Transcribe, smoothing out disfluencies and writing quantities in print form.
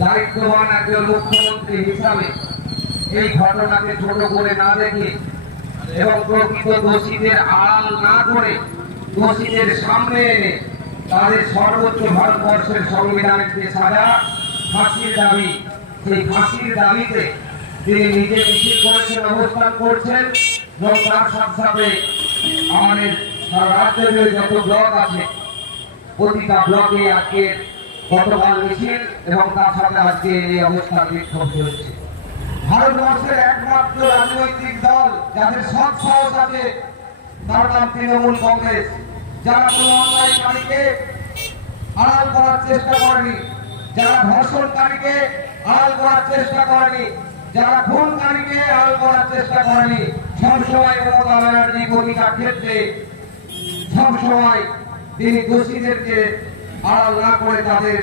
দায়িত্ববান একজন মুখ্যমন্ত্রী হিসাবে এই ঘটনাকে ছোট করে না দেখে এবং প্রকৃত দোষীদের আড়াল না করে দোষীদের সামনে এনে তাদের সর্বোচ্চ ভারতবর্ষের সংবিধানের যে সাজা ফাঁসির দাবি, সেই ফাঁসির দাবিতে তিনি নিজে মিছিল করেছেন, অবস্থান করছেন এবং তার সাথে সাথে আমাদের সারা রাজ্যের যত ব্লক আছে প্রতিটা ব্লকে আজকে গতকাল মিছিল এবং তার সাথে আজকে এই অবস্থান বিক্ষোভ চলছে। ভারতবর্ষের একমাত্র রাজনৈতিক দল যাদের সৎ সাহস আছে তার নাম তৃণমূল কংগ্রেস, যারা কোনো অন্যায়কারীকে আড়াল করার চেষ্টা করেনি, যারা ধর্ষণকারীকে আড়াল করার চেষ্টা করেনি, যারা খুনকারীকে আড়াল করার চেষ্টা করেনি, সবসময় মমতা ব্যানার্জি প্রতিটা ক্ষেত্রে সবসময় তিনি দোষীদেরকে আড়াল না করে তাদের